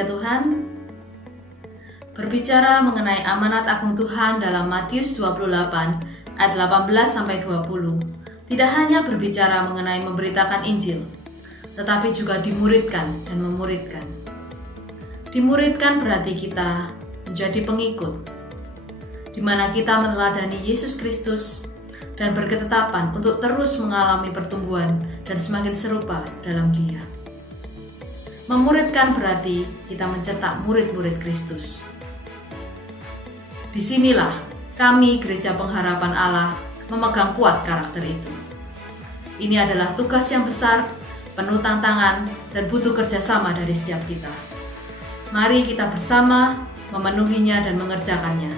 Gereja Tuhan, berbicara mengenai amanat agung Tuhan dalam Matius 28 ayat 18-20, tidak hanya berbicara mengenai memberitakan Injil, tetapi juga dimuridkan dan memuridkan. Dimuridkan berarti kita menjadi pengikut, di mana kita meneladani Yesus Kristus dan berketetapan untuk terus mengalami pertumbuhan dan semakin serupa dalam Dia. Memuridkan berarti kita mencetak murid-murid Kristus. Disinilah kami Gereja Pengharapan Allah memegang kuat karakter itu. Ini adalah tugas yang besar, penuh tantangan, dan butuh kerjasama dari setiap kita. Mari kita bersama memenuhinya dan mengerjakannya.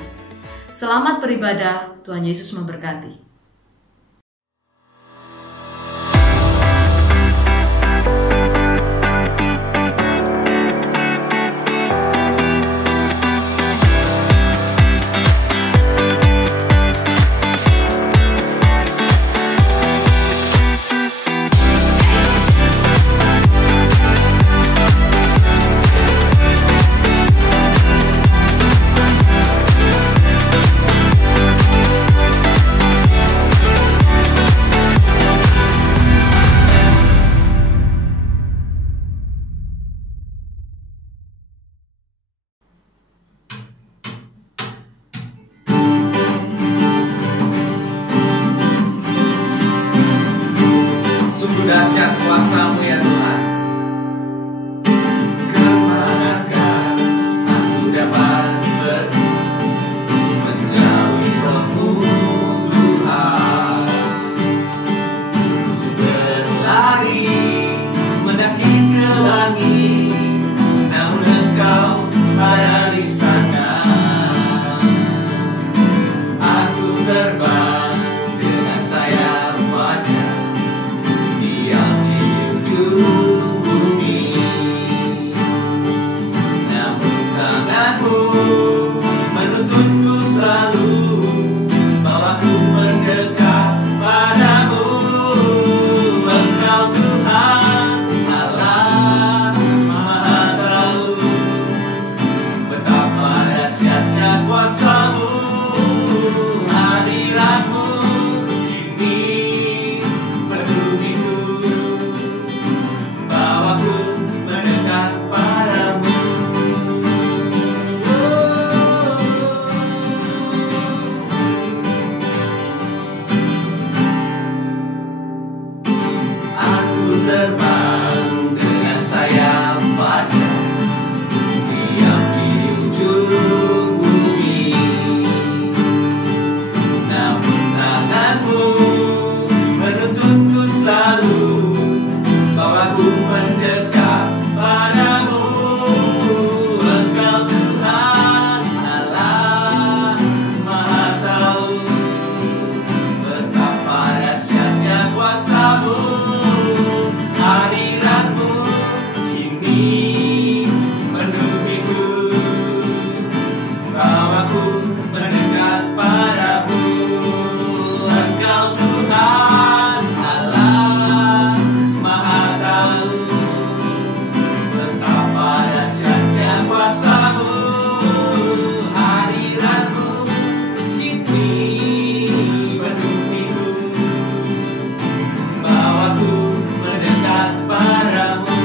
Selamat beribadah, Tuhan Yesus memberkati. Dahsyat kuasa-Mu ya Tuhan. Kemanakah aku dapat pergi menjauhi Roh-Mu Tuhan? Berlari mendaki ke langit, namun Engkau ada di sana. Aku terbang dengan sayap wajah bumi, namun tangan-Mu menuntunku selalu, bawaku mendekat padamu. Engkau Tuhan Allah Maha Tahu, betapa dahsyatnya kuasa-Mu, hadirat-Mu kini penuhiku. Terbang dengan sayap wajah, diam di ujung bumi, namun tangan-Mu menuntunku selalu, bawaku mendekat padamu. Engkau Tuhan Allah Maha Tahu, betapa dahsyatnya kuasa-Mu, hadirat-Mu kini menuhiku, bawaku mendekat padamu. Engkau Tuhan Allah Maha Tahu, betapa dahsyatnya kuasa-Mu, hadirat-Mu kini menuhiku, bawaku mendekat padamu,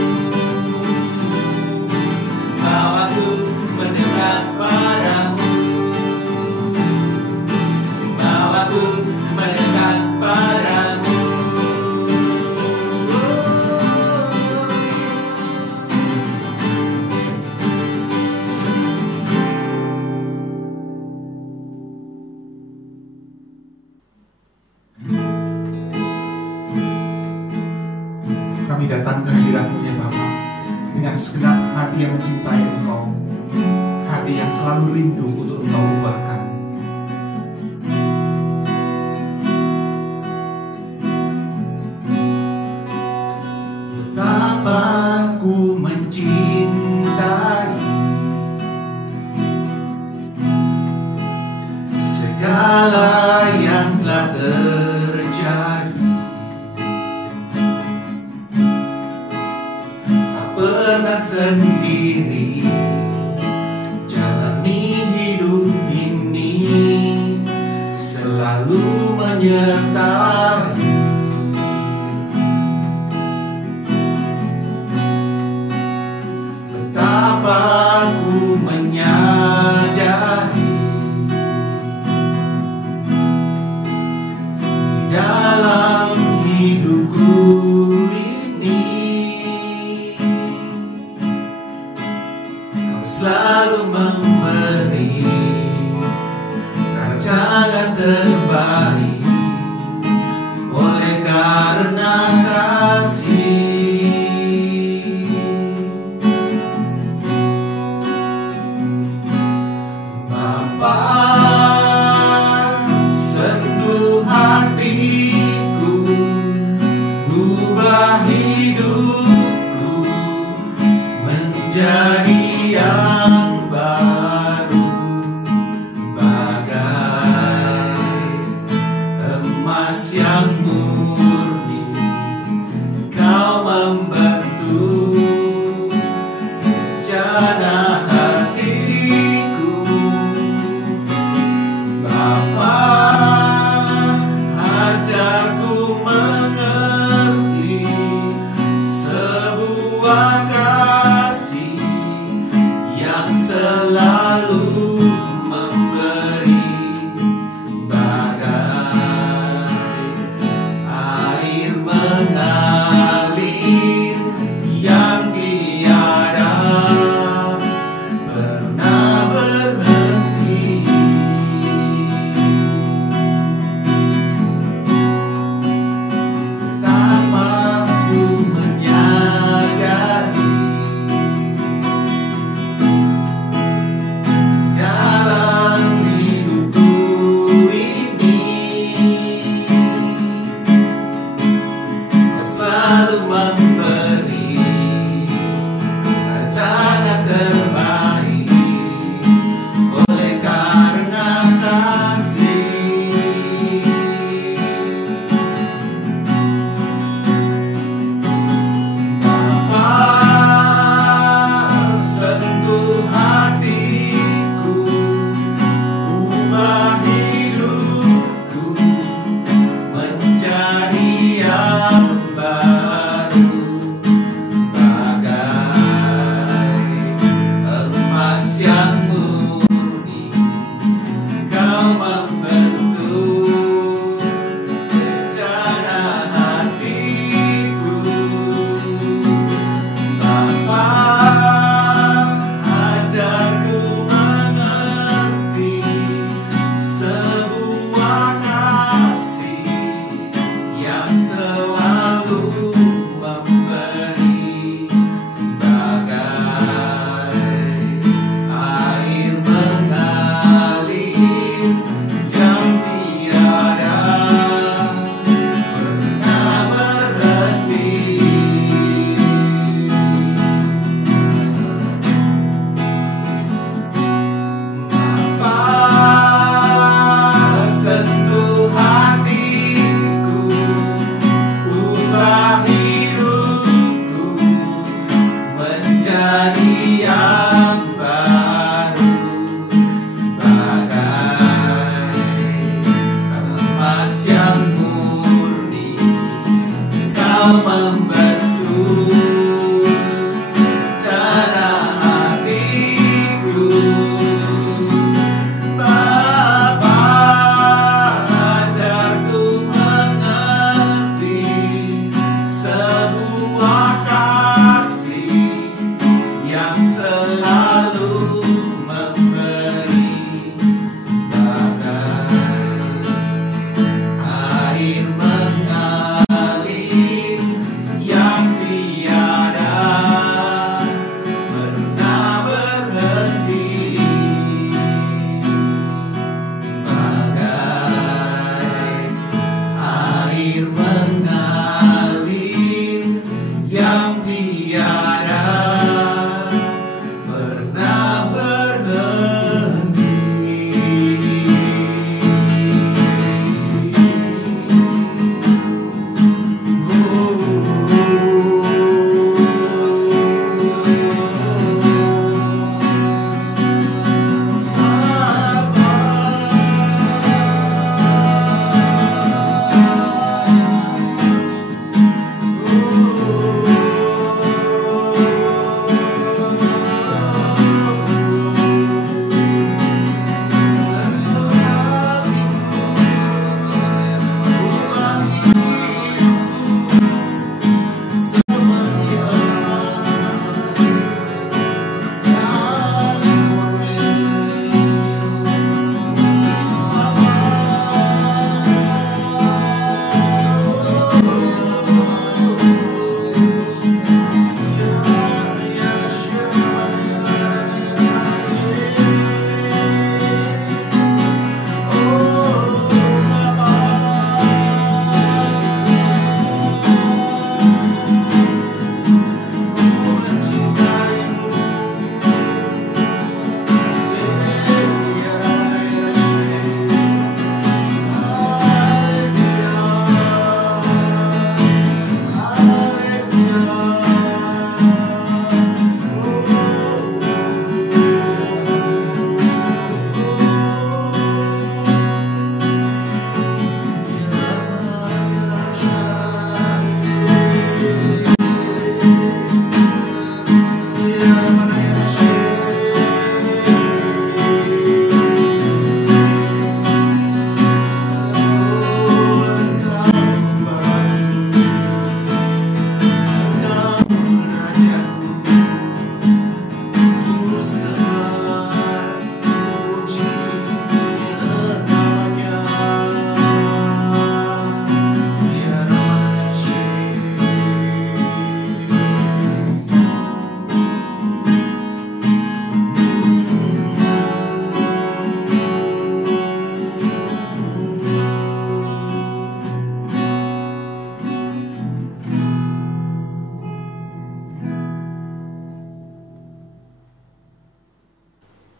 bawaku mendekat padamu, bawaku mendekat padamu. Kami datang ke hadirat-Mu ya Bapa, dengan segenap hati yang mencintai Engkau, hati yang selalu rindu untuk Engkau ubahkan. Betapa ku mencintai segala yang telah terjadi, tak pernah sendiri. selalu memberi rancangan terbaik oleh karena kasih. Bapa, sentuh hatiku, ubah hidupku menjadi yang baru, bagai emas yang murni. Kau membentuk rencana hatiku. Bapa, ajarku mengerti sebuah kasih yang selalu memberi, bagai air mengalir yang tiada pernah berhenti. Tak mampu menyadari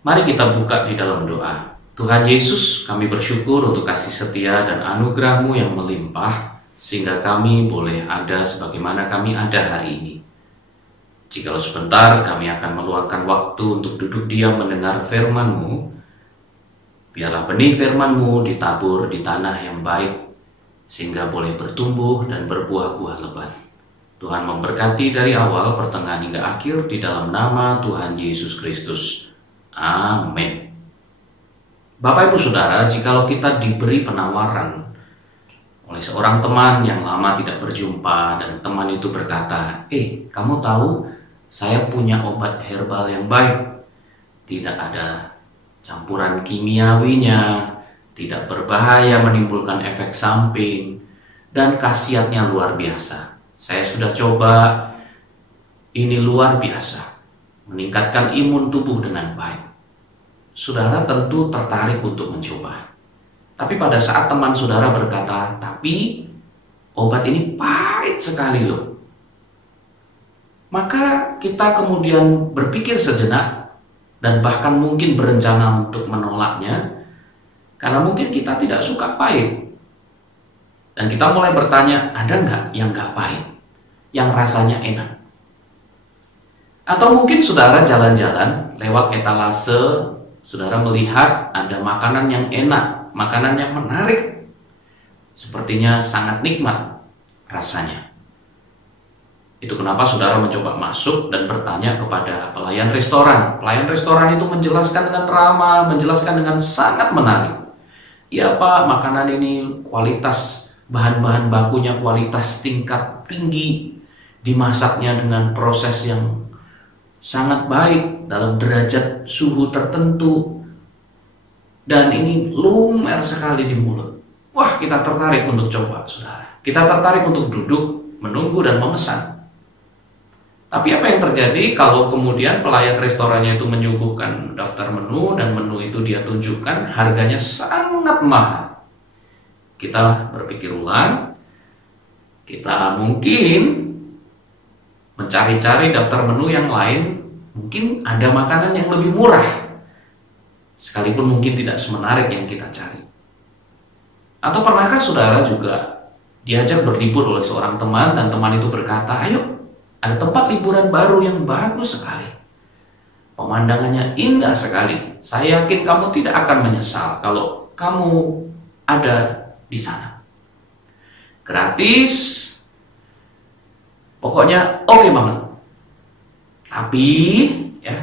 Mari kita buka di dalam doa. Tuhan Yesus, kami bersyukur untuk kasih setia dan anugerah-Mu yang melimpah, sehingga kami boleh ada sebagaimana kami ada hari ini. Jikalau sebentar kami akan meluangkan waktu untuk duduk diam mendengar firman-Mu, biarlah benih firman-Mu ditabur di tanah yang baik, sehingga boleh bertumbuh dan berbuah-buah lebat. Tuhan memberkati dari awal, pertengahan hingga akhir, di dalam nama Tuhan Yesus Kristus. Amin. Bapak Ibu Saudara, jikalau kita diberi penawaran oleh seorang teman yang lama tidak berjumpa, dan teman itu berkata, kamu tahu saya punya obat herbal yang baik, tidak ada campuran kimiawinya, tidak berbahaya, menimbulkan efek samping, dan khasiatnya luar biasa. Saya sudah coba, ini luar biasa, meningkatkan imun tubuh dengan baik. Saudara tentu tertarik untuk mencoba. Tapi pada saat teman saudara berkata, tapi obat ini pahit sekali loh, maka kita kemudian berpikir sejenak dan bahkan mungkin berencana untuk menolaknya, karena mungkin kita tidak suka pahit. Dan kita mulai bertanya, ada nggak yang nggak pahit, yang rasanya enak? Atau mungkin saudara jalan-jalan lewat etalase, saudara melihat ada makanan yang enak, makanan yang menarik, sepertinya sangat nikmat rasanya. Itu kenapa saudara mencoba masuk dan bertanya kepada pelayan restoran. Pelayan restoran itu menjelaskan dengan ramah, menjelaskan dengan sangat menarik. Ya Pak, makanan ini kualitas, bahan-bahan bakunya kualitas tingkat tinggi, dimasaknya dengan proses yang sangat baik, dalam derajat suhu tertentu, dan ini lumer sekali di mulut. Wah, kita tertarik untuk coba, saudara. Kita tertarik untuk duduk, menunggu, dan memesan. Tapi apa yang terjadi kalau kemudian pelayan restorannya itu menyuguhkan daftar menu, dan menu itu dia tunjukkan harganya sangat mahal? Kita berpikir ulang, kita mungkin mencari-cari daftar menu yang lain, mungkin ada makanan yang lebih murah, sekalipun mungkin tidak semenarik yang kita cari. Atau pernahkah saudara juga diajak berlibur oleh seorang teman, dan teman itu berkata, ayo, ada tempat liburan baru yang bagus sekali, pemandangannya indah sekali, saya yakin kamu tidak akan menyesal kalau kamu ada di sana. Gratis, pokoknya oke banget. Tapi ya,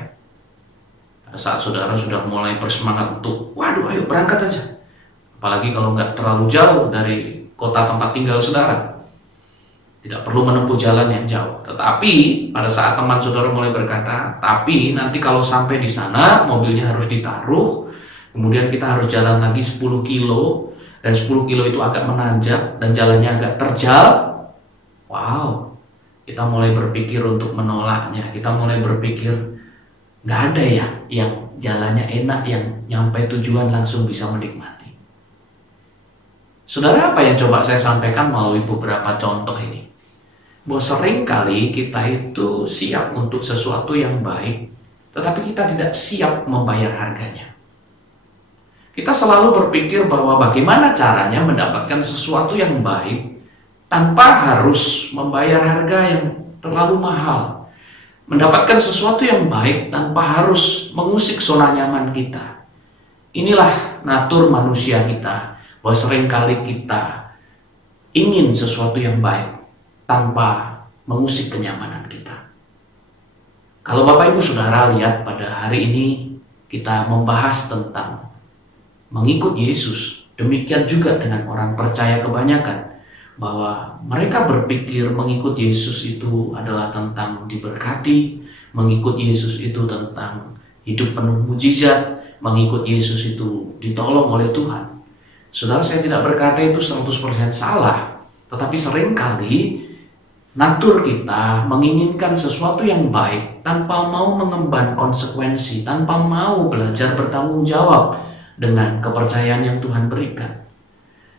pada saat saudara sudah mulai bersemangat untuk, waduh ayo berangkat aja, apalagi kalau nggak terlalu jauh dari kota tempat tinggal saudara, tidak perlu menempuh jalan yang jauh. Tetapi pada saat teman saudara mulai berkata, tapi nanti kalau sampai di sana mobilnya harus ditaruh, kemudian kita harus jalan lagi 10 kilo, dan 10 kilo itu agak menanjak dan jalannya agak terjal. Wow, kita mulai berpikir untuk menolaknya. Kita mulai berpikir, nggak ada ya yang jalannya enak, yang nyampe tujuan langsung bisa menikmati. Saudara, apa yang coba saya sampaikan melalui beberapa contoh ini? Bahwa seringkali kita itu siap untuk sesuatu yang baik, tetapi kita tidak siap membayar harganya. Kita selalu berpikir bahwa bagaimana caranya mendapatkan sesuatu yang baik tanpa harus membayar harga yang terlalu mahal. Mendapatkan sesuatu yang baik tanpa harus mengusik zona nyaman kita. Inilah natur manusia kita, bahwa seringkali kita ingin sesuatu yang baik tanpa mengusik kenyamanan kita. Kalau Bapak Ibu Saudara lihat pada hari ini kita membahas tentang mengikut Yesus, demikian juga dengan orang percaya kebanyakan, bahwa mereka berpikir mengikut Yesus itu adalah tentang diberkati, mengikut Yesus itu tentang hidup penuh mujizat, mengikut Yesus itu ditolong oleh Tuhan. Saudara, saya tidak berkata itu 100% salah, tetapi seringkali natur kita menginginkan sesuatu yang baik tanpa mau mengemban konsekuensi, tanpa mau belajar bertanggung jawab dengan kepercayaan yang Tuhan berikan.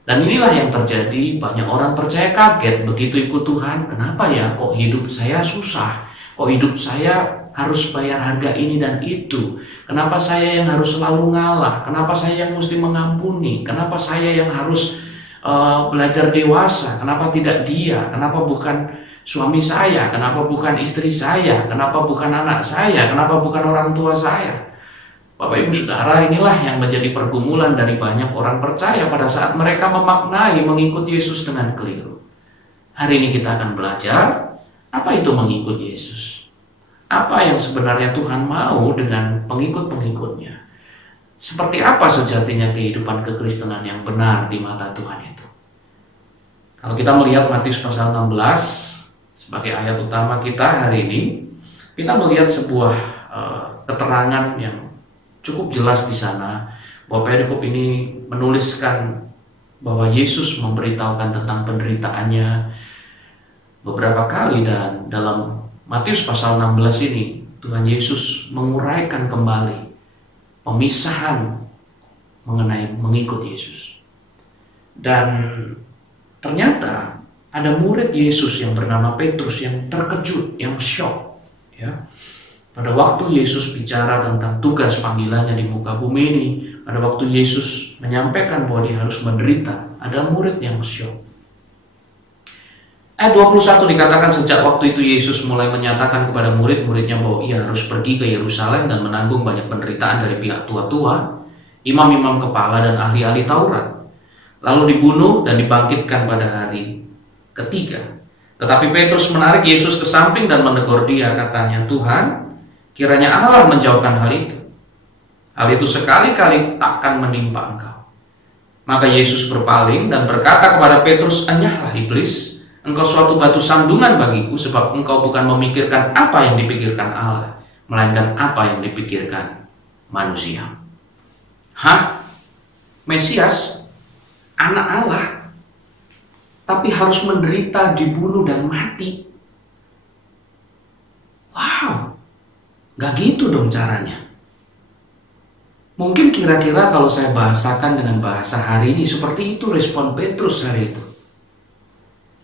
Dan inilah yang terjadi, banyak orang percaya kaget begitu ikut Tuhan. Kenapa ya kok hidup saya susah, kok hidup saya harus bayar harga ini dan itu? Kenapa saya yang harus selalu ngalah? Kenapa saya yang mesti mengampuni? Kenapa saya yang harus belajar dewasa? Kenapa tidak dia? Kenapa bukan suami saya? Kenapa bukan istri saya? Kenapa bukan anak saya? Kenapa bukan orang tua saya? Bapak Ibu Saudara, inilah yang menjadi pergumulan dari banyak orang percaya pada saat mereka memaknai mengikut Yesus dengan keliru. Hari ini kita akan belajar apa itu mengikut Yesus. Apa yang sebenarnya Tuhan mau dengan pengikut-pengikutnya. Seperti apa sejatinya kehidupan kekristenan yang benar di mata Tuhan itu. Kalau kita melihat Matius pasal 16 sebagai ayat utama kita hari ini, kita melihat sebuah keterangan yang cukup jelas di sana, bahwa perikop ini menuliskan bahwa Yesus memberitahukan tentang penderitaannya beberapa kali, dan dalam Matius pasal 16 ini Tuhan Yesus menguraikan kembali pemisahan mengenai mengikut Yesus. Dan ternyata ada murid Yesus yang bernama Petrus yang terkejut, yang shock, ya. Pada waktu Yesus bicara tentang tugas panggilannya di muka bumi ini, pada waktu Yesus menyampaikan bahwa dia harus menderita, ada murid yang syok. Ayat 21 dikatakan, sejak waktu itu Yesus mulai menyatakan kepada murid-muridnya bahwa ia harus pergi ke Yerusalem dan menanggung banyak penderitaan dari pihak tua-tua, imam-imam kepala dan ahli-ahli Taurat, lalu dibunuh dan dibangkitkan pada hari ketiga. Tetapi Petrus menarik Yesus ke samping dan menegur dia, katanya, Tuhan, kiranya Allah menjauhkan hal itu. Hal itu sekali-kali takkan menimpa engkau. Maka Yesus berpaling dan berkata kepada Petrus, enyahlah iblis, engkau suatu batu sandungan bagiku, sebab engkau bukan memikirkan apa yang dipikirkan Allah, melainkan apa yang dipikirkan manusia. Hah? Mesias, anak Allah, tapi harus menderita, dibunuh dan mati. Wow, gak gitu dong caranya. Mungkin kira-kira kalau saya bahasakan dengan bahasa hari ini, seperti itu respon Petrus hari itu.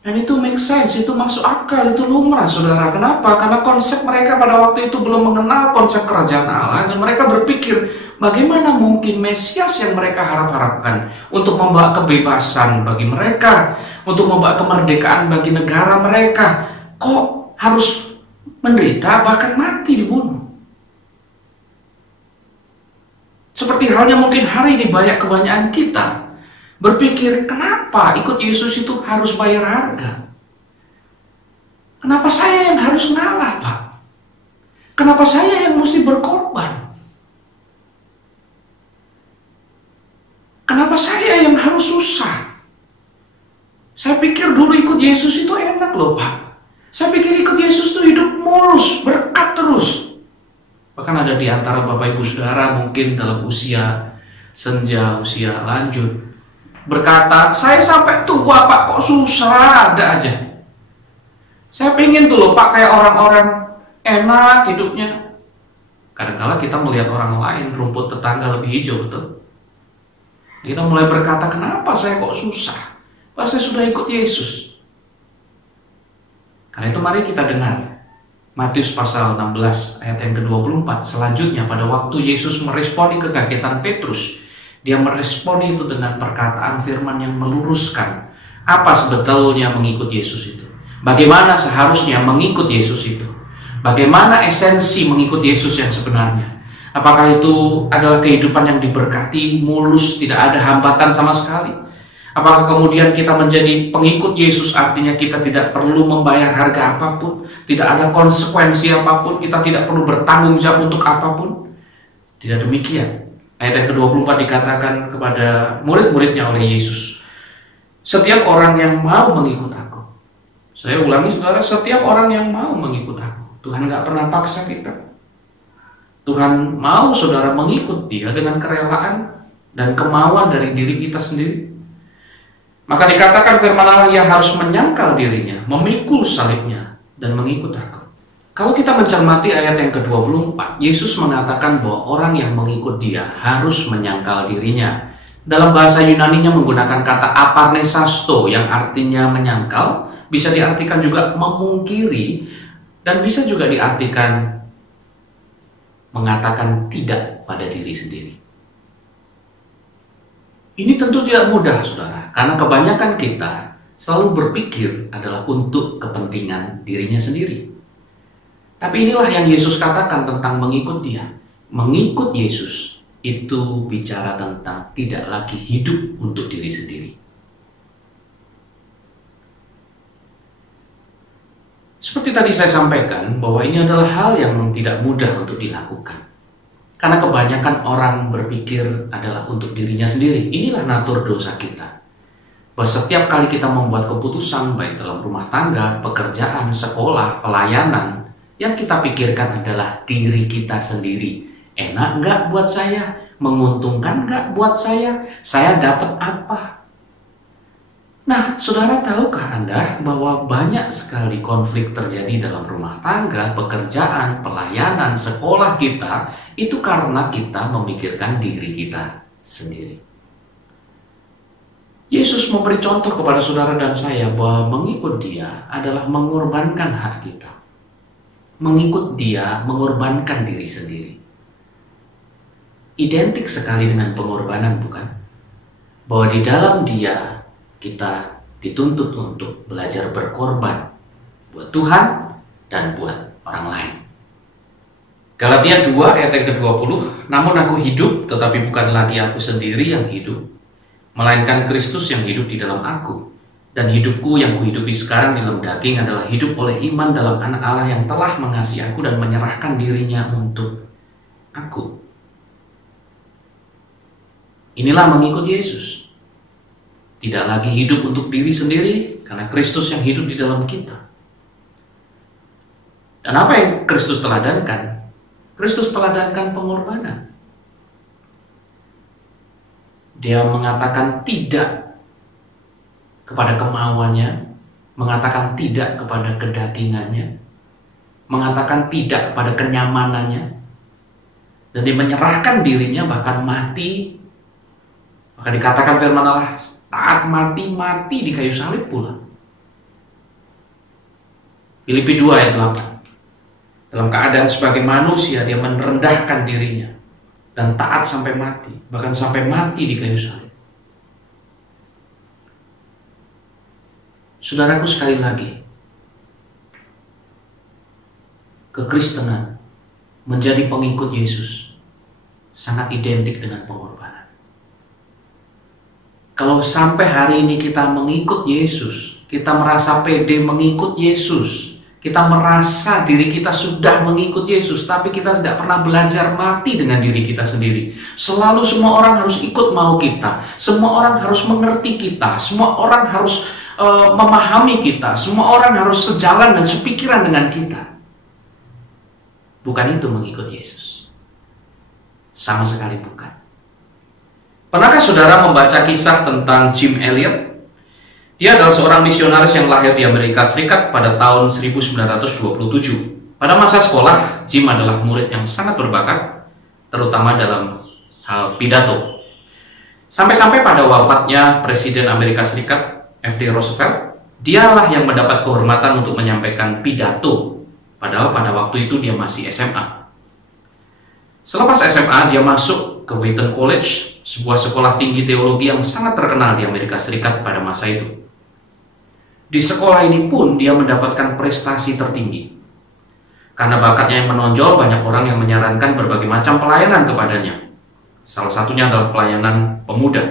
Dan itu make sense, itu masuk akal, itu lumrah, saudara. Kenapa? Karena konsep mereka pada waktu itu belum mengenal konsep kerajaan Allah, dan mereka berpikir, bagaimana mungkin Mesias yang mereka harap-harapkan untuk membawa kebebasan bagi mereka, untuk membawa kemerdekaan bagi negara mereka, kok harus menderita, bahkan mati, dibunuh. Seperti halnya mungkin hari ini kebanyakan kita berpikir, kenapa ikut Yesus itu harus bayar harga? Kenapa saya yang harus ngalah, Pak? Kenapa saya yang mesti berkorban? Kenapa saya yang harus susah? Saya pikir dulu ikut Yesus itu enak loh, Pak. Saya pikir ikut Yesus itu hidup mulus, berkat terus. Bahkan ada di antara Bapak Ibu Saudara mungkin dalam usia senja, usia lanjut, berkata, saya sampai tua Pak, kok susah, ada aja. Saya pengen tuh loh Pak, kayak orang-orang enak hidupnya. Kadang-kala kita melihat orang lain, rumput tetangga lebih hijau, betul? Kita mulai berkata, kenapa saya kok susah? Pak, saya sudah ikut Yesus. Karena itu mari kita dengar Matius pasal 16 ayat yang ke-24. Selanjutnya pada waktu Yesus meresponi kekagetan Petrus, dia meresponi itu dengan perkataan firman yang meluruskan apa sebetulnya mengikut Yesus itu. Bagaimana seharusnya mengikut Yesus itu. Bagaimana esensi mengikut Yesus yang sebenarnya. Apakah itu adalah kehidupan yang diberkati, mulus, tidak ada hambatan sama sekali? Apakah kemudian kita menjadi pengikut Yesus artinya kita tidak perlu membayar harga apapun, tidak ada konsekuensi apapun, kita tidak perlu bertanggung jawab untuk apapun? Tidak demikian. Ayat yang ke-24 dikatakan kepada murid-muridnya oleh Yesus, setiap orang yang mau mengikut aku. Saya ulangi saudara, setiap orang yang mau mengikut aku. Tuhan gak pernah paksa kita. Tuhan mau saudara mengikut dia dengan kerelaan dan kemauan dari diri kita sendiri. Maka dikatakan firman Allah, ia harus menyangkal dirinya, memikul salibnya, dan mengikut aku. Kalau kita mencermati ayat yang ke-24, Yesus mengatakan bahwa orang yang mengikut dia harus menyangkal dirinya. Dalam bahasa Yunaninya menggunakan kata aparnesasto yang artinya menyangkal, bisa diartikan juga memungkiri, dan bisa juga diartikan mengatakan tidak pada diri sendiri. Ini tentu tidak mudah, saudara, karena kebanyakan kita selalu berpikir adalah untuk kepentingan dirinya sendiri. Tapi inilah yang Yesus katakan tentang mengikut Dia. Mengikut Yesus itu bicara tentang tidak lagi hidup untuk diri sendiri. Seperti tadi saya sampaikan bahwa ini adalah hal yang tidak mudah untuk dilakukan. Karena kebanyakan orang berpikir adalah untuk dirinya sendiri. Inilah natur dosa kita. Bahwa setiap kali kita membuat keputusan baik dalam rumah tangga, pekerjaan, sekolah, pelayanan, yang kita pikirkan adalah diri kita sendiri. Enak nggak buat saya? Menguntungkan nggak buat saya? Saya dapat apa? Nah, saudara, tahukah Anda bahwa banyak sekali konflik terjadi dalam rumah tangga, pekerjaan, pelayanan, sekolah kita, itu karena kita memikirkan diri kita sendiri. Yesus memberi contoh kepada saudara dan saya bahwa mengikut Dia adalah mengorbankan hak kita. Mengikut Dia, mengorbankan diri sendiri. Identik sekali dengan pengorbanan, bukan? Bahwa di dalam Dia kita dituntut untuk belajar berkorban buat Tuhan dan buat orang lain. Galatia 2 ayat yang ke-20, namun aku hidup, tetapi bukan lagi aku sendiri yang hidup, melainkan Kristus yang hidup di dalam aku. Dan hidupku yang kuhidupi sekarang di dalam daging adalah hidup oleh iman dalam Anak Allah yang telah mengasihi aku dan menyerahkan dirinya untuk aku. Inilah mengikut Yesus. Tidak lagi hidup untuk diri sendiri, karena Kristus yang hidup di dalam kita. Dan apa yang Kristus teladankan? Kristus teladankan pengorbanan. Dia mengatakan tidak kepada kemauannya, mengatakan tidak kepada kedagingannya, mengatakan tidak kepada kenyamanannya, dan dia menyerahkan dirinya bahkan mati. Maka dikatakan firman Allah, taat mati di kayu salib pula. Filipi 2 ayat 8. Dalam keadaan sebagai manusia, dia merendahkan dirinya dan taat sampai mati, bahkan sampai mati di kayu salib. Saudaraku, sekali lagi, kekristenan menjadi pengikut Yesus sangat identik dengan pengorbanan. Kalau sampai hari ini kita mengikut Yesus, kita merasa pede mengikut Yesus, kita merasa diri kita sudah mengikut Yesus, tapi kita tidak pernah belajar mati dengan diri kita sendiri. Selalu semua orang harus ikut mau kita, semua orang harus mengerti kita, semua orang harus memahami kita, semua orang harus sejalan dan sepikiran dengan kita. Bukan itu mengikut Yesus. Sama sekali bukan. Pernahkah saudara membaca kisah tentang Jim Elliot? Dia adalah seorang misionaris yang lahir di Amerika Serikat pada tahun 1927. Pada masa sekolah, Jim adalah murid yang sangat berbakat, terutama dalam hal pidato. Sampai-sampai pada wafatnya Presiden Amerika Serikat F.D. Roosevelt, dialah yang mendapat kehormatan untuk menyampaikan pidato, padahal pada waktu itu dia masih SMA. Selepas SMA, dia masuk ke Wheaton College, sebuah sekolah tinggi teologi yang sangat terkenal di Amerika Serikat pada masa itu. Di sekolah ini pun dia mendapatkan prestasi tertinggi. Karena bakatnya yang menonjol, banyak orang yang menyarankan berbagai macam pelayanan kepadanya. Salah satunya adalah pelayanan pemuda,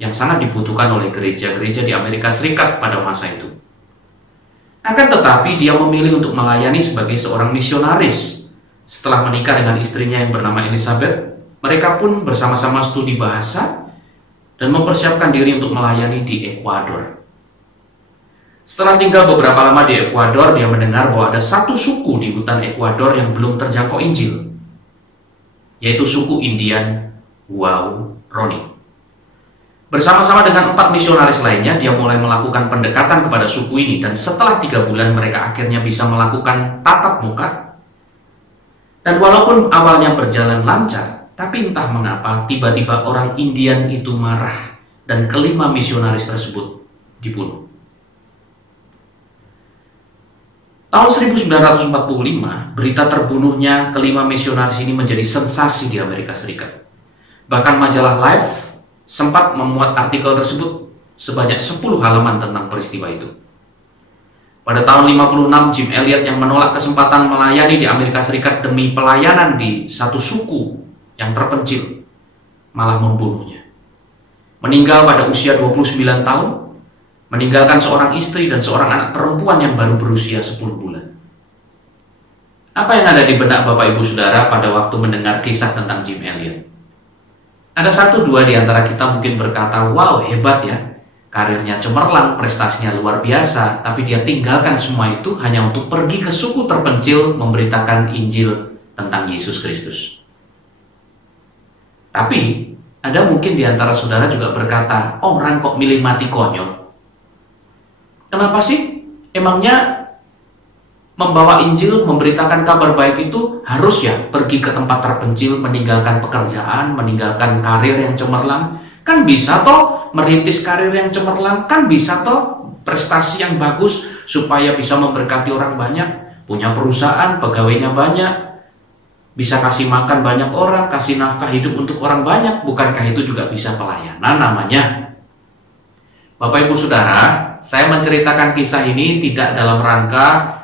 yang sangat dibutuhkan oleh gereja-gereja di Amerika Serikat pada masa itu. Akan tetapi dia memilih untuk melayani sebagai seorang misionaris. Setelah menikah dengan istrinya yang bernama Elizabeth, mereka pun bersama-sama studi bahasa dan mempersiapkan diri untuk melayani di Ekuador. Setelah tinggal beberapa lama di Ekuador, dia mendengar bahwa ada satu suku di hutan Ekuador yang belum terjangkau Injil, yaitu suku Indian Waorani. Bersama-sama dengan 4 misionaris lainnya, dia mulai melakukan pendekatan kepada suku ini, dan setelah 3 bulan mereka akhirnya bisa melakukan tatap muka. Dan walaupun awalnya berjalan lancar, tapi entah mengapa tiba-tiba orang Indian itu marah dan kelima misionaris tersebut dibunuh. Tahun 1945, berita terbunuhnya kelima misionaris ini menjadi sensasi di Amerika Serikat. Bahkan majalah Life sempat memuat artikel tersebut sebanyak 10 halaman tentang peristiwa itu. Pada tahun 56, Jim Elliot yang menolak kesempatan melayani di Amerika Serikat demi pelayanan di satu suku yang terpencil, malah membunuhnya. Meninggal pada usia 29 tahun, meninggalkan seorang istri dan seorang anak perempuan yang baru berusia 10 bulan. Apa yang ada di benak Bapak Ibu Saudara pada waktu mendengar kisah tentang Jim Elliot? Ada 1-2 di antara kita mungkin berkata, wow, hebat ya, karirnya cemerlang, prestasinya luar biasa, tapi dia tinggalkan semua itu hanya untuk pergi ke suku terpencil memberitakan Injil tentang Yesus Kristus. Tapi ada mungkin di antara saudara juga berkata, orang kok milih mati konyol? Kenapa sih? Emangnya membawa Injil, memberitakan kabar baik itu harus ya pergi ke tempat terpencil, meninggalkan pekerjaan, meninggalkan karir yang cemerlang? Kan bisa toh merintis karir yang cemerlang, kan bisa toh prestasi yang bagus supaya bisa memberkati orang banyak, punya perusahaan, pegawainya banyak, bisa kasih makan banyak orang, kasih nafkah hidup untuk orang banyak. Bukankah itu juga bisa pelayanan namanya? Bapak Ibu Saudara, saya menceritakan kisah ini tidak dalam rangka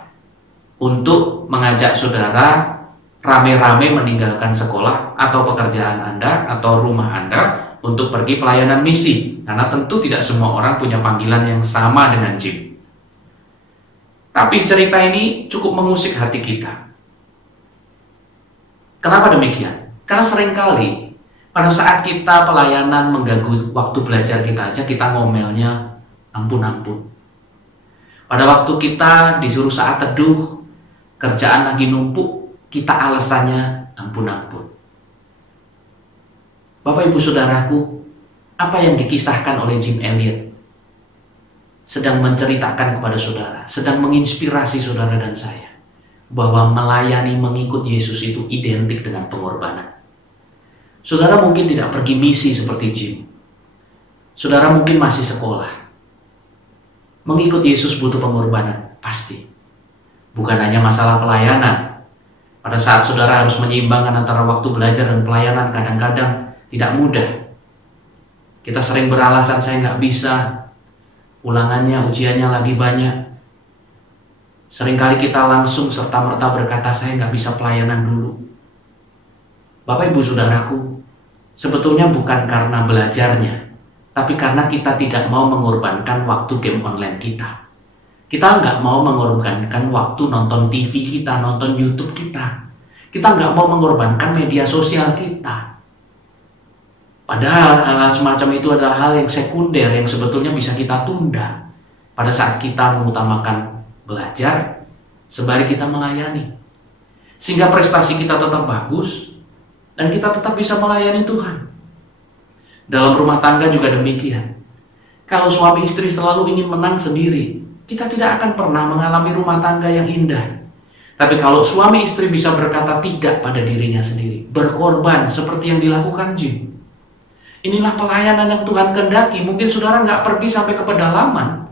untuk mengajak saudara rame-rame meninggalkan sekolah atau pekerjaan Anda atau rumah Anda untuk pergi pelayanan misi, karena tentu tidak semua orang punya panggilan yang sama dengan Jim. Tapi cerita ini cukup mengusik hati kita. Kenapa demikian? Karena seringkali pada saat kita pelayanan mengganggu waktu belajar kita aja, kita ngomelnya ampun-ampun. Pada waktu kita disuruh saat teduh, kerjaan lagi numpuk, kita alasannya ampun-ampun. Bapak Ibu Saudaraku, apa yang dikisahkan oleh Jim Elliot sedang menceritakan kepada saudara, sedang menginspirasi saudara dan saya, bahwa melayani mengikut Yesus itu identik dengan pengorbanan. Saudara mungkin tidak pergi misi seperti Jim. Saudara mungkin masih sekolah. Mengikut Yesus butuh pengorbanan, pasti. Bukan hanya masalah pelayanan. Pada saat saudara harus menyeimbangkan antara waktu belajar dan pelayanan, kadang-kadang tidak mudah. Kita sering beralasan, saya nggak bisa, ulangannya, ujiannya lagi banyak. Seringkali kita langsung serta-merta berkata, saya nggak bisa pelayanan dulu. Bapak Ibu Saudaraku, sebetulnya bukan karena belajarnya, tapi karena kita tidak mau mengorbankan waktu game online kita. Kita nggak mau mengorbankan waktu nonton TV kita, nonton YouTube kita. Kita nggak mau mengorbankan media sosial kita. Padahal hal semacam itu adalah hal yang sekunder yang sebetulnya bisa kita tunda pada saat kita mengutamakan belajar sembari kita melayani. Sehingga prestasi kita tetap bagus dan kita tetap bisa melayani Tuhan. Dalam rumah tangga juga demikian. Kalau suami istri selalu ingin menang sendiri, kita tidak akan pernah mengalami rumah tangga yang indah. Tapi kalau suami istri bisa berkata tidak pada dirinya sendiri, berkorban seperti yang dilakukan Jim. Inilah pelayanan yang Tuhan kehendaki. Mungkin saudara nggak pergi sampai ke pedalaman,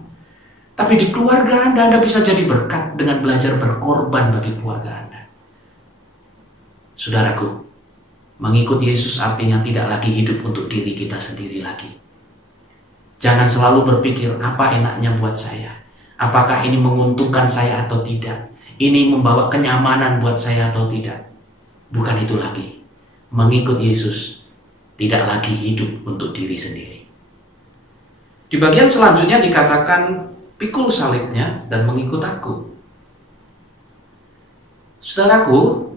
tapi di keluarga Anda bisa jadi berkat dengan belajar berkorban bagi keluarga Anda. Saudaraku, mengikut Yesus artinya tidak lagi hidup untuk diri kita sendiri lagi. Jangan selalu berpikir apa enaknya buat saya. Apakah ini menguntungkan saya atau tidak? Ini membawa kenyamanan buat saya atau tidak? Bukan itu lagi. Mengikut Yesus tidak lagi hidup untuk diri sendiri. Di bagian selanjutnya dikatakan, pikul salibnya dan mengikut aku. Saudaraku,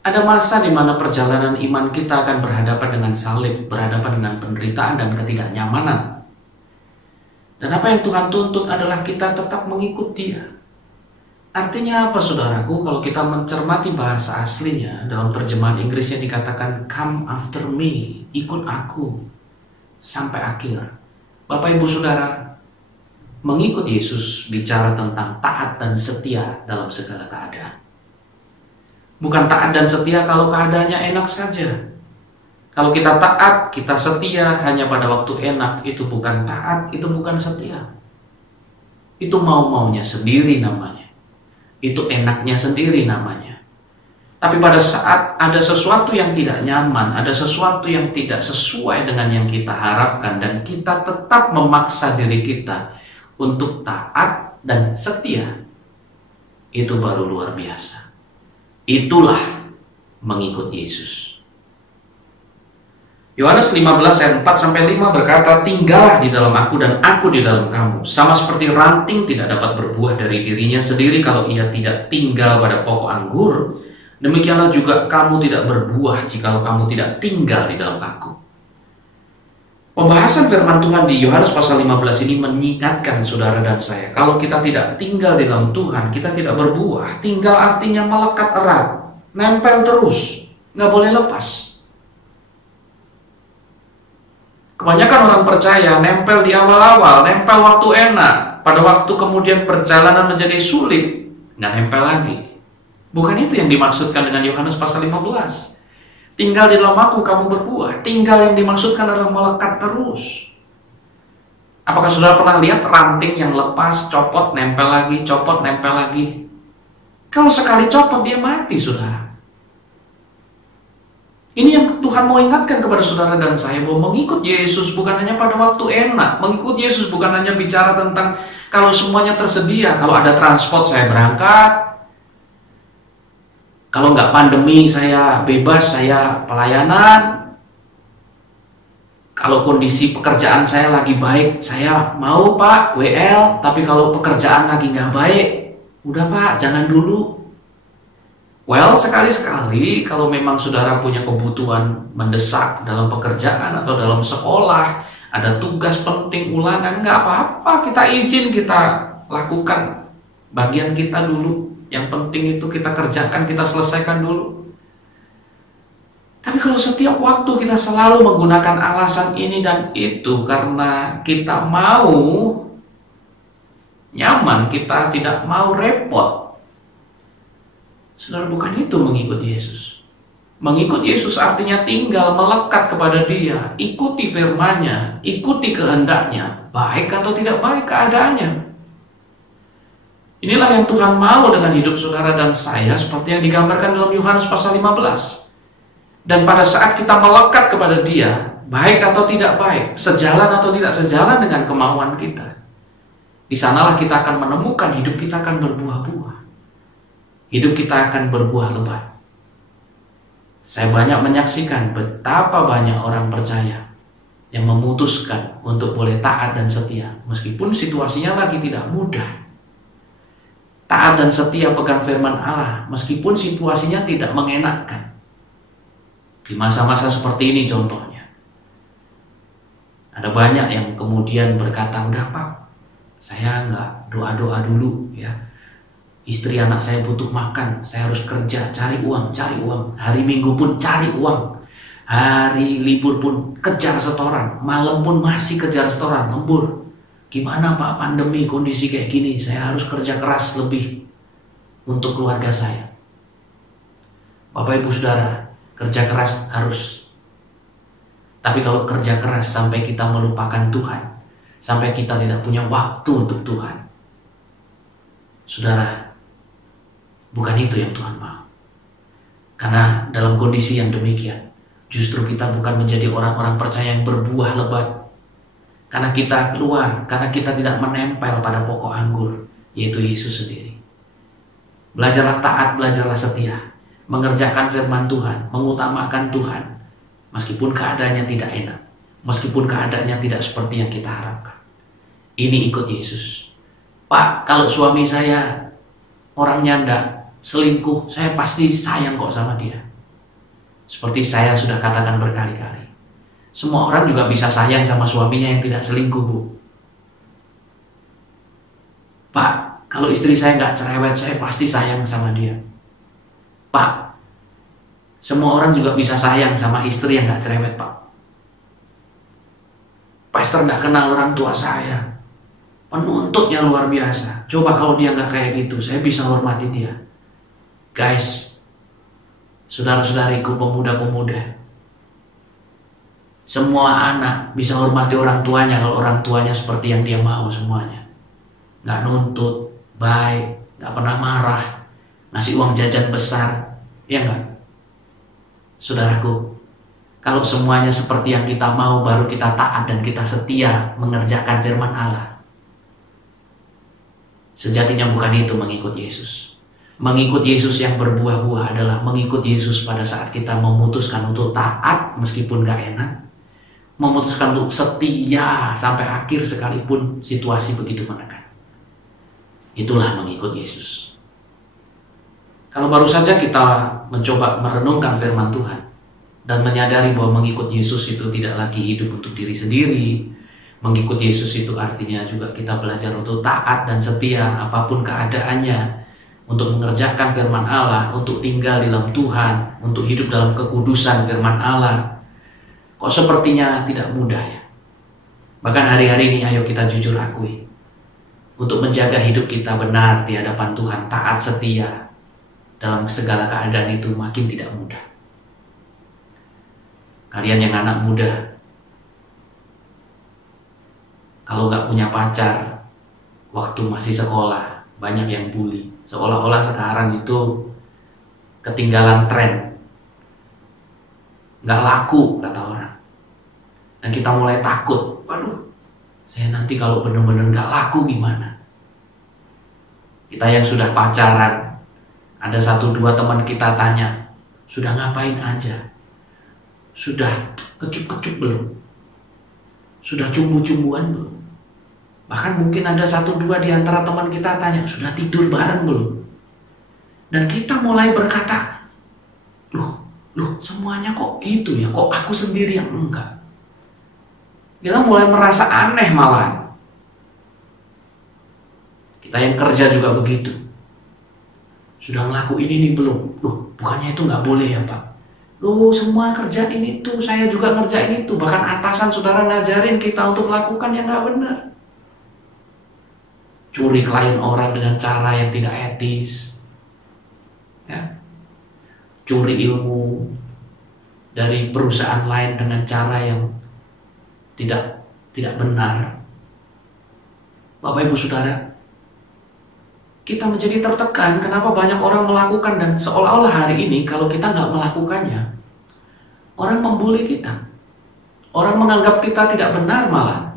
ada masa di mana perjalanan iman kita akan berhadapan dengan salib, berhadapan dengan penderitaan dan ketidaknyamanan. Dan apa yang Tuhan tuntut adalah kita tetap mengikut Dia. Artinya apa saudaraku? Kalau kita mencermati bahasa aslinya, dalam terjemahan Inggrisnya dikatakan come after me, ikut aku sampai akhir. Bapak Ibu Saudara, mengikut Yesus bicara tentang taat dan setia dalam segala keadaan. Bukan taat dan setia kalau keadaannya enak saja. Kalau kita taat, kita setia hanya pada waktu enak, itu bukan taat, itu bukan setia. Itu mau-maunya sendiri namanya. Itu enaknya sendiri namanya. Tapi pada saat ada sesuatu yang tidak nyaman, ada sesuatu yang tidak sesuai dengan yang kita harapkan, dan kita tetap memaksa diri kita untuk taat dan setia, itu baru luar biasa. Itulah mengikut Yesus. Yohanes 15 ayat 4-5 berkata, "Tinggallah di dalam aku dan aku di dalam kamu. Sama seperti ranting tidak dapat berbuah dari dirinya sendiri kalau ia tidak tinggal pada pokok anggur, demikianlah juga kamu tidak berbuah jikalau kamu tidak tinggal di dalam aku." Pembahasan firman Tuhan di Yohanes pasal 15 ini mengingatkan saudara dan saya, kalau kita tidak tinggal di dalam Tuhan, kita tidak berbuah. Tinggal artinya melekat erat, nempel terus, nggak boleh lepas. Kebanyakan orang percaya nempel di awal-awal, nempel waktu enak, pada waktu kemudian perjalanan menjadi sulit, nggak nempel lagi. Bukan itu yang dimaksudkan dengan Yohanes pasal 15. Tinggal di dalam aku kamu berbuah. Tinggal yang dimaksudkan adalah melekat terus. Apakah saudara pernah lihat ranting yang lepas, copot, nempel lagi, copot, nempel lagi? Kalau sekali copot dia mati, saudara. Ini yang Tuhan mau ingatkan kepada saudara dan saya, bahwa mengikut Yesus bukan hanya pada waktu enak. Mengikut Yesus bukan hanya bicara tentang kalau semuanya tersedia. Kalau ada transport saya berangkat. Kalau nggak pandemi saya bebas, saya pelayanan. Kalau kondisi pekerjaan saya lagi baik, saya mau Pak WL. Tapi kalau pekerjaan lagi nggak baik, udah Pak jangan dulu. Well, sekali-sekali kalau memang saudara punya kebutuhan mendesak dalam pekerjaan atau dalam sekolah, ada tugas penting ulangan, nggak apa-apa, kita izin, kita lakukan bagian kita dulu. Yang penting itu kita kerjakan, kita selesaikan dulu. Tapi kalau setiap waktu kita selalu menggunakan alasan ini dan itu karena kita mau nyaman, kita tidak mau repot, saudara, bukan itu mengikut Yesus. Mengikut Yesus artinya tinggal melekat kepada Dia, ikuti firman-Nya, ikuti kehendaknya, baik atau tidak baik keadaannya. Inilah yang Tuhan mau dengan hidup saudara dan saya, seperti yang digambarkan dalam Yohanes pasal 15. Dan pada saat kita melekat kepada Dia, baik atau tidak baik, sejalan atau tidak sejalan dengan kemauan kita, di sanalah kita akan menemukan hidup kita akan berbuah-buah. Hidup kita akan berbuah lebat. Saya banyak menyaksikan betapa banyak orang percaya yang memutuskan untuk boleh taat dan setia, meskipun situasinya lagi tidak mudah. Taat dan setia pegang firman Allah, meskipun situasinya tidak mengenakkan. Di masa-masa seperti ini contohnya, ada banyak yang kemudian berkata, udah Pak, saya nggak doa-doa dulu ya. Istri anak saya butuh makan, saya harus kerja, cari uang. Hari Minggu pun cari uang. Hari libur pun kejar setoran. Malam pun masih kejar setoran, lembur. Gimana Pak, pandemi, kondisi kayak gini, saya harus kerja keras lebih untuk keluarga saya. Bapak Ibu Saudara, kerja keras harus. Tapi kalau kerja keras sampai kita melupakan Tuhan, sampai kita tidak punya waktu untuk Tuhan, saudara, bukan itu yang Tuhan mau. Karena dalam kondisi yang demikian, justru kita bukan menjadi orang-orang percaya yang berbuah lebat. Karena kita keluar, karena kita tidak menempel pada pokok anggur, yaitu Yesus sendiri. Belajarlah taat, belajarlah setia, mengerjakan firman Tuhan, mengutamakan Tuhan, meskipun keadaannya tidak enak, meskipun keadaannya tidak seperti yang kita harapkan. Ini ikut Yesus. Pak, kalau suami saya orangnya ndak selingkuh, saya pasti sayang kok sama dia. Seperti saya sudah katakan berkali-kali, semua orang juga bisa sayang sama suaminya yang tidak selingkuh, Bu. Pak, kalau istri saya nggak cerewet, saya pasti sayang sama dia. Pak, semua orang juga bisa sayang sama istri yang nggak cerewet, Pak. Pastor nggak kenal orang tua saya, penuntutnya luar biasa. Coba kalau dia nggak kayak gitu, saya bisa hormati dia. Guys, saudara-saudariku, pemuda-pemuda, semua anak bisa hormati orang tuanya kalau orang tuanya seperti yang dia mau semuanya. Nggak nuntut, baik, nggak pernah marah, ngasih uang jajan besar, ya enggak? Saudaraku, kalau semuanya seperti yang kita mau, baru kita taat dan kita setia mengerjakan firman Allah. Sejatinya bukan itu mengikut Yesus. Mengikut Yesus yang berbuah-buah adalah mengikut Yesus pada saat kita memutuskan untuk taat meskipun gak enak, memutuskan untuk setia sampai akhir sekalipun situasi begitu menekan. Itulah mengikut Yesus. Kalau baru saja kita mencoba merenungkan firman Tuhan dan menyadari bahwa mengikut Yesus itu tidak lagi hidup untuk diri sendiri, mengikut Yesus itu artinya juga kita belajar untuk taat dan setia apapun keadaannya, untuk mengerjakan firman Allah, untuk tinggal di dalam Tuhan, untuk hidup dalam kekudusan firman Allah. Kok sepertinya tidak mudah ya? Bahkan hari-hari ini ayo kita jujur akui, untuk menjaga hidup kita benar di hadapan Tuhan, taat setia dalam segala keadaan itu makin tidak mudah. Kalian yang anak muda, kalau gak punya pacar waktu masih sekolah, banyak yang bully. Seolah-olah sekarang itu ketinggalan tren, gak laku kata orang. Dan kita mulai takut, waduh, saya nanti kalau benar-benar gak laku gimana? Kita yang sudah pacaran, ada 1-2 teman kita tanya, sudah ngapain aja? Sudah kecup-kecup belum? Sudah cumbu-cumbuan belum? Bahkan mungkin ada 1-2 di antara teman kita tanya, sudah tidur bareng belum? Dan kita mulai berkata, loh semuanya kok gitu ya? Kok aku sendiri yang enggak? Kita mulai merasa aneh malah. Kita yang kerja juga begitu. Sudah ngelakuin ini belum? Loh, bukannya itu nggak boleh ya Pak? Loh, semua kerjain itu, saya juga ngerjain itu. Bahkan atasan saudara ngajarin kita untuk melakukan yang nggak benar. Curi klien orang dengan cara yang tidak etis, ya. Curi ilmu dari perusahaan lain dengan cara yang tidak benar. Bapak Ibu Saudara, kita menjadi tertekan kenapa banyak orang melakukan, dan seolah-olah hari ini kalau kita nggak melakukannya, orang membuli kita, orang menganggap kita tidak benar malah.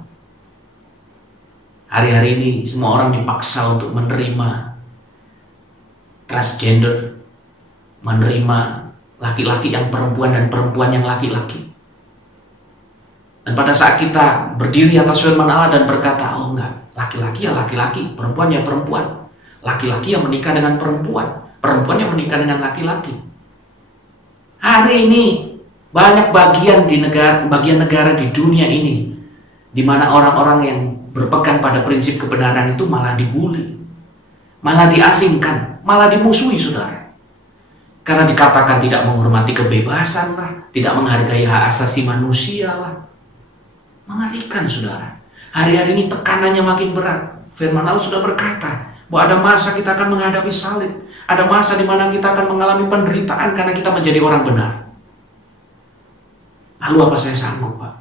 Hari-hari ini semua orang dipaksa untuk menerima transgender, menerima laki-laki yang perempuan dan perempuan yang laki-laki. Dan pada saat kita berdiri atas firman Allah dan berkata, oh enggak, laki-laki ya laki-laki, perempuan ya perempuan, laki-laki yang menikah dengan perempuan, perempuan yang menikah dengan laki-laki. Hari ini banyak bagian negara di dunia ini di mana orang-orang yang berpegang pada prinsip kebenaran itu malah dibully, malah diasingkan, malah dimusuhi saudara. Karena dikatakan tidak menghormati kebebasan lah, tidak menghargai hak asasi manusia lah. Mengerikan saudara. Hari-hari ini tekanannya makin berat. Firman Allah sudah berkata bahwa ada masa kita akan menghadapi salib, ada masa di mana kita akan mengalami penderitaan karena kita menjadi orang benar. Lalu apa saya sanggup Pak?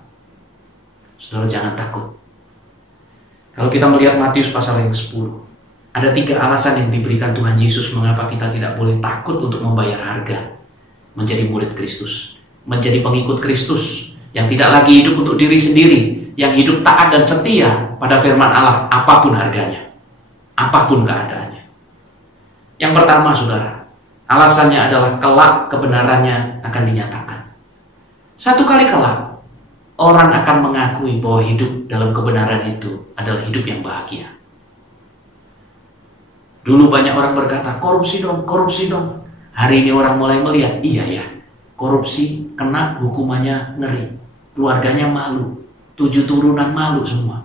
Saudara jangan takut. Kalau kita melihat Matius pasal yang 10, ada 3 alasan yang diberikan Tuhan Yesus mengapa kita tidak boleh takut untuk membayar harga menjadi murid Kristus, menjadi pengikut Kristus yang tidak lagi hidup untuk diri sendiri, yang hidup taat dan setia pada firman Allah apapun harganya, apapun keadaannya. Yang pertama saudara, alasannya adalah kelak kebenarannya akan dinyatakan. Satu kali kelak, orang akan mengakui bahwa hidup dalam kebenaran itu adalah hidup yang bahagia. Dulu banyak orang berkata, korupsi dong, korupsi dong. Hari ini orang mulai melihat, iya ya, korupsi kena hukumannya ngeri. Keluarganya malu, 7 turunan malu semua.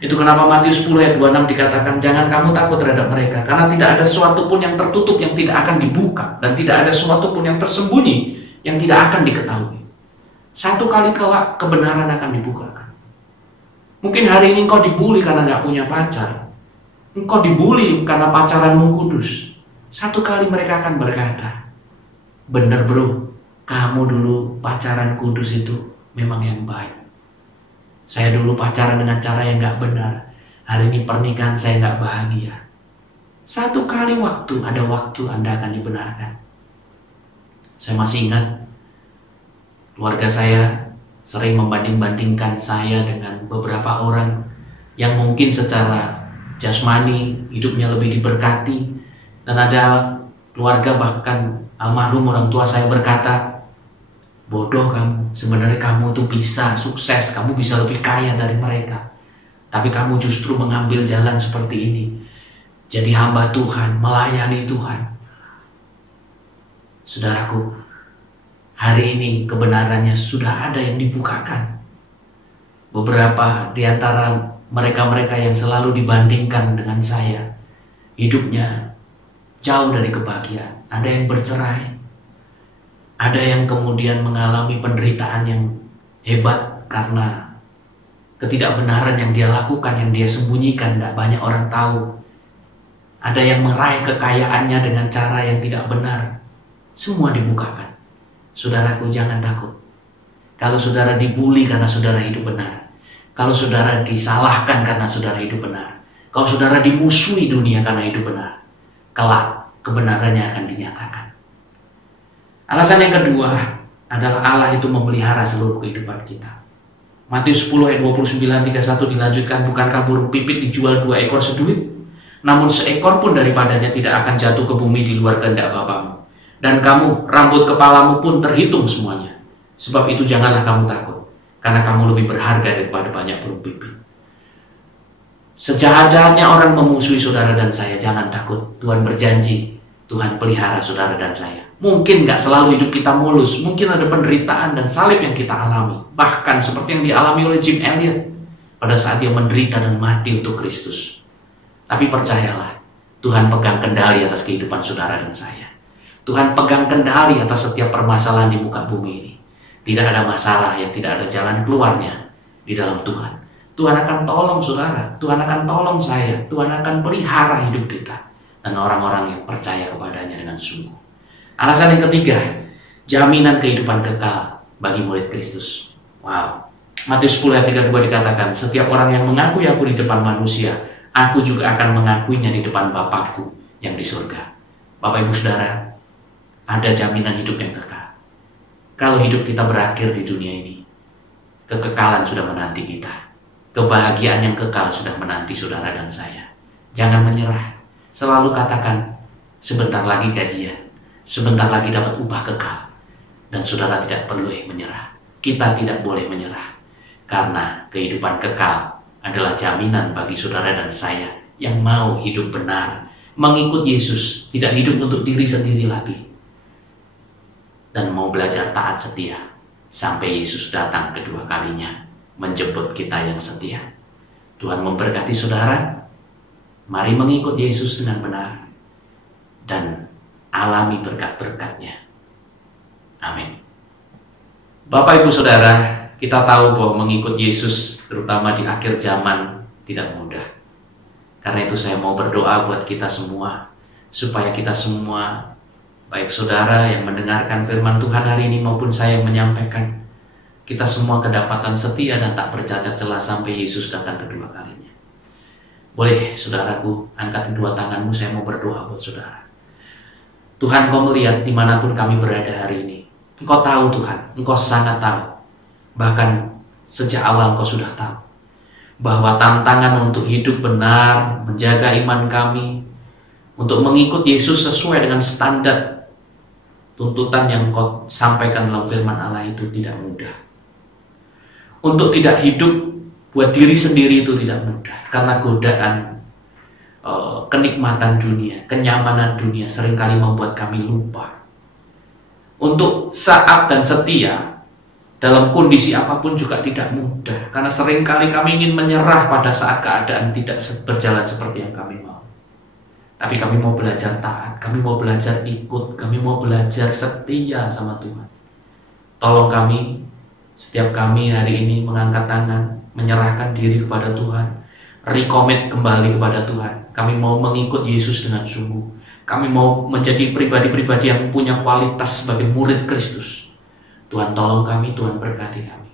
Itu kenapa Matius 10 ayat 26 dikatakan, jangan kamu takut terhadap mereka, karena tidak ada sesuatu pun yang tertutup yang tidak akan dibuka, dan tidak ada sesuatu pun yang tersembunyi yang tidak akan diketahui. Satu kali kelak kebenaran akan dibukakan. Mungkin hari ini engkau dibully karena gak punya pacar, engkau dibully karena pacaranmu kudus. Satu kali mereka akan berkata, bener bro, kamu dulu pacaran kudus itu memang yang baik. Saya dulu pacaran dengan cara yang gak benar. Hari ini pernikahan saya gak bahagia. Satu kali waktu, ada waktu Anda akan dibenarkan. Saya masih ingat, keluarga saya sering membanding-bandingkan saya dengan beberapa orang yang mungkin secara jasmani hidupnya lebih diberkati. Dan ada keluarga, bahkan almarhum orang tua saya berkata, bodoh kamu, sebenarnya kamu tuh bisa sukses, kamu bisa lebih kaya dari mereka. Tapi kamu justru mengambil jalan seperti ini. Jadi hamba Tuhan, melayani Tuhan. Saudaraku, hari ini kebenarannya sudah ada yang dibukakan. Beberapa di antara mereka-mereka yang selalu dibandingkan dengan saya, hidupnya jauh dari kebahagiaan. Ada yang bercerai, ada yang kemudian mengalami penderitaan yang hebat karena ketidakbenaran yang dia lakukan, yang dia sembunyikan, gak banyak orang tahu. Ada yang meraih kekayaannya dengan cara yang tidak benar. Semua dibukakan. Saudaraku, jangan takut. Kalau saudara dibully karena saudara hidup benar, kalau saudara disalahkan karena saudara hidup benar, kalau saudara dimusuhi dunia karena hidup benar, kelak kebenarannya akan dinyatakan. Alasan yang kedua adalah Allah itu memelihara seluruh kehidupan kita. Matius 10 ayat 29-31 dilanjutkan, bukankah burung pipit dijual 2 ekor seduit? Namun seekor pun daripadanya tidak akan jatuh ke bumi di luar kehendak Bapamu. Dan kamu, rambut kepalamu pun terhitung semuanya. Sebab itu janganlah kamu takut, karena kamu lebih berharga daripada banyak burung pipit. Sejahat-jahatnya orang memusuhi saudara dan saya, jangan takut. Tuhan berjanji, Tuhan pelihara saudara dan saya. Mungkin gak selalu hidup kita mulus, mungkin ada penderitaan dan salib yang kita alami. Bahkan seperti yang dialami oleh Jim Elliot pada saat dia menderita dan mati untuk Kristus. Tapi percayalah, Tuhan pegang kendali atas kehidupan saudara dan saya. Tuhan pegang kendali atas setiap permasalahan di muka bumi ini. Tidak ada masalah yang tidak ada jalan keluarnya di dalam Tuhan. Tuhan akan tolong saudara, Tuhan akan tolong saya, Tuhan akan pelihara hidup kita dan orang-orang yang percaya kepadanya dengan sungguh. Alasan yang ketiga, jaminan kehidupan kekal bagi murid Kristus. Wow. Matius 10 ayat 32 dikatakan, setiap orang yang mengakui aku di depan manusia, aku juga akan mengakuinya di depan Bapakku yang di surga. Bapak Ibu Saudara, ada jaminan hidup yang kekal. Kalau hidup kita berakhir di dunia ini, kekekalan sudah menanti kita. Kebahagiaan yang kekal sudah menanti saudara dan saya. Jangan menyerah. Selalu katakan, sebentar lagi gajian, sebentar lagi dapat upah kekal. Dan saudara tidak perlu menyerah. Kita tidak boleh menyerah. Karena kehidupan kekal adalah jaminan bagi saudara dan saya yang mau hidup benar, mengikut Yesus, tidak hidup untuk diri sendiri lagi, dan mau belajar taat setia sampai Yesus datang kedua kalinya menjemput kita yang setia. Tuhan memberkati saudara. Mari mengikut Yesus dengan benar dan alami berkat-berkat-Nya. Amin. Bapak Ibu Saudara, kita tahu bahwa mengikut Yesus terutama di akhir zaman tidak mudah. Karena itu saya mau berdoa buat kita semua, supaya kita semua, baik saudara yang mendengarkan firman Tuhan hari ini maupun saya yang menyampaikan, kita semua kedapatan setia dan tak bercacat celah sampai Yesus datang kedua kalinya. Boleh saudaraku, angkat kedua tanganmu, saya mau berdoa buat saudara. Tuhan, Kau melihat dimanapun kami berada hari ini. Engkau tahu Tuhan, Engkau sangat tahu. Bahkan sejak awal Engkau sudah tahu bahwa tantangan untuk hidup benar, menjaga iman kami, untuk mengikut Yesus sesuai dengan standar tuntutan yang Kau sampaikan dalam firman Allah itu tidak mudah. Untuk tidak hidup buat diri sendiri itu tidak mudah, karena godaan kenikmatan dunia, kenyamanan dunia seringkali membuat kami lupa untuk saat dan setia dalam kondisi apapun juga tidak mudah, karena seringkali kami ingin menyerah pada saat keadaan tidak berjalan seperti yang kami mau. Tapi kami mau belajar taat, kami mau belajar ikut, kami mau belajar setia sama Tuhan. Tolong kami, setiap kami hari ini mengangkat tangan, menyerahkan diri kepada Tuhan, recommit kembali kepada Tuhan. Kami mau mengikut Yesus dengan sungguh. Kami mau menjadi pribadi-pribadi yang punya kualitas sebagai murid Kristus. Tuhan tolong kami, Tuhan berkati kami.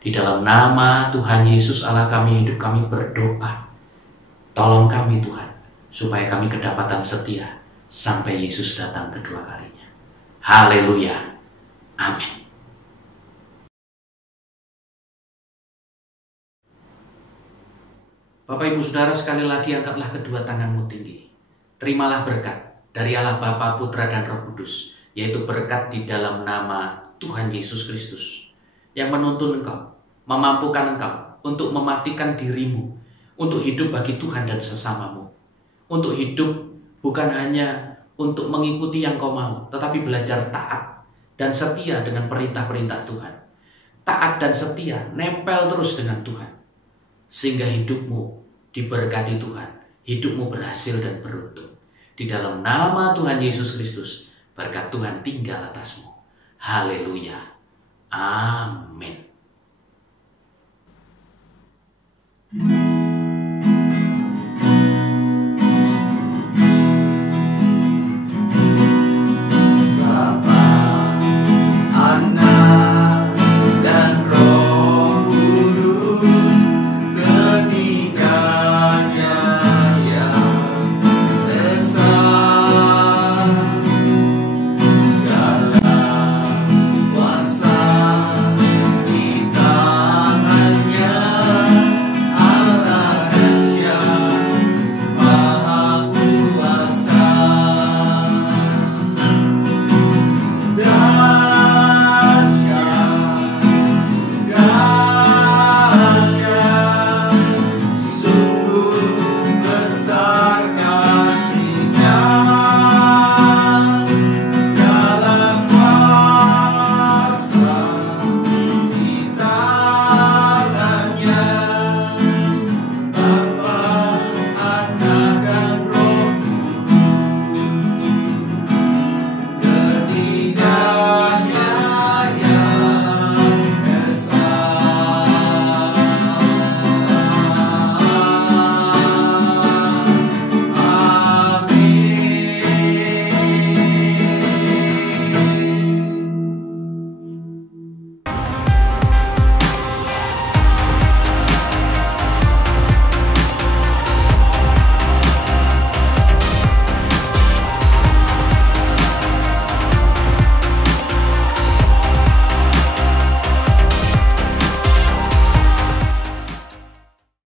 Di dalam nama Tuhan Yesus Allah kami hidup, kami berdoa. Tolong kami Tuhan, supaya kami kedapatan setia sampai Yesus datang kedua kalinya. Haleluya. Amin. Bapak Ibu Saudara, sekali lagi angkatlah kedua tanganmu tinggi. Terimalah berkat dari Allah Bapa, Putra, dan Roh Kudus, yaitu berkat di dalam nama Tuhan Yesus Kristus, yang menuntun engkau, memampukan engkau untuk mematikan dirimu, untuk hidup bagi Tuhan dan sesamamu, untuk hidup bukan hanya untuk mengikuti yang kau mau, tetapi belajar taat dan setia dengan perintah-perintah Tuhan. Taat dan setia, nempel terus dengan Tuhan, sehingga hidupmu diberkati Tuhan, hidupmu berhasil dan beruntung. Di dalam nama Tuhan Yesus Kristus, berkat Tuhan tinggal atasmu. Haleluya. Amin.